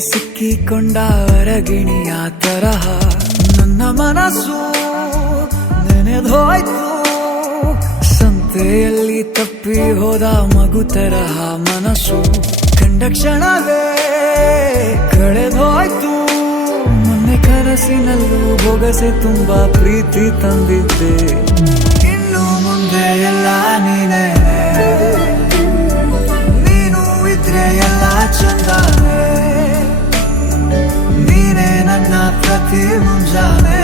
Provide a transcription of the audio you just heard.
ಸಿಕ್ಕಿಕೊಂಡ ಹೊರಗಿಣಿಯ ತರಹ ನನ್ನ ಮನಸ್ಸು ನೆನೆದೋಯ್ತು. ಸಂತೆಯಲ್ಲಿ ತಪ್ಪಿ ಹೋದ ಮಗು ತರಹ ಮನಸ್ಸು ಕಂಡ ಕ್ಷಣವೇ ಕಳೆದೋಯ್ತು. ಮೊನ್ನೆ ಕನಸಿನಲ್ಲೂ ಬೊಗಸೆ ತುಂಬಾ ಪ್ರೀತಿ ತಂದಿದ್ದೆ. ಇನ್ನು ಮುಂದೆ ಎಲ್ಲ ನೀನೇ, ನೀನು ಇದ್ರೆ ಎಲ್ಲ ಚಂದಾನೆ. ನೀನೇ ನನ್ನ ಪ್ರತಿ ಮುಂಜಾನೆ.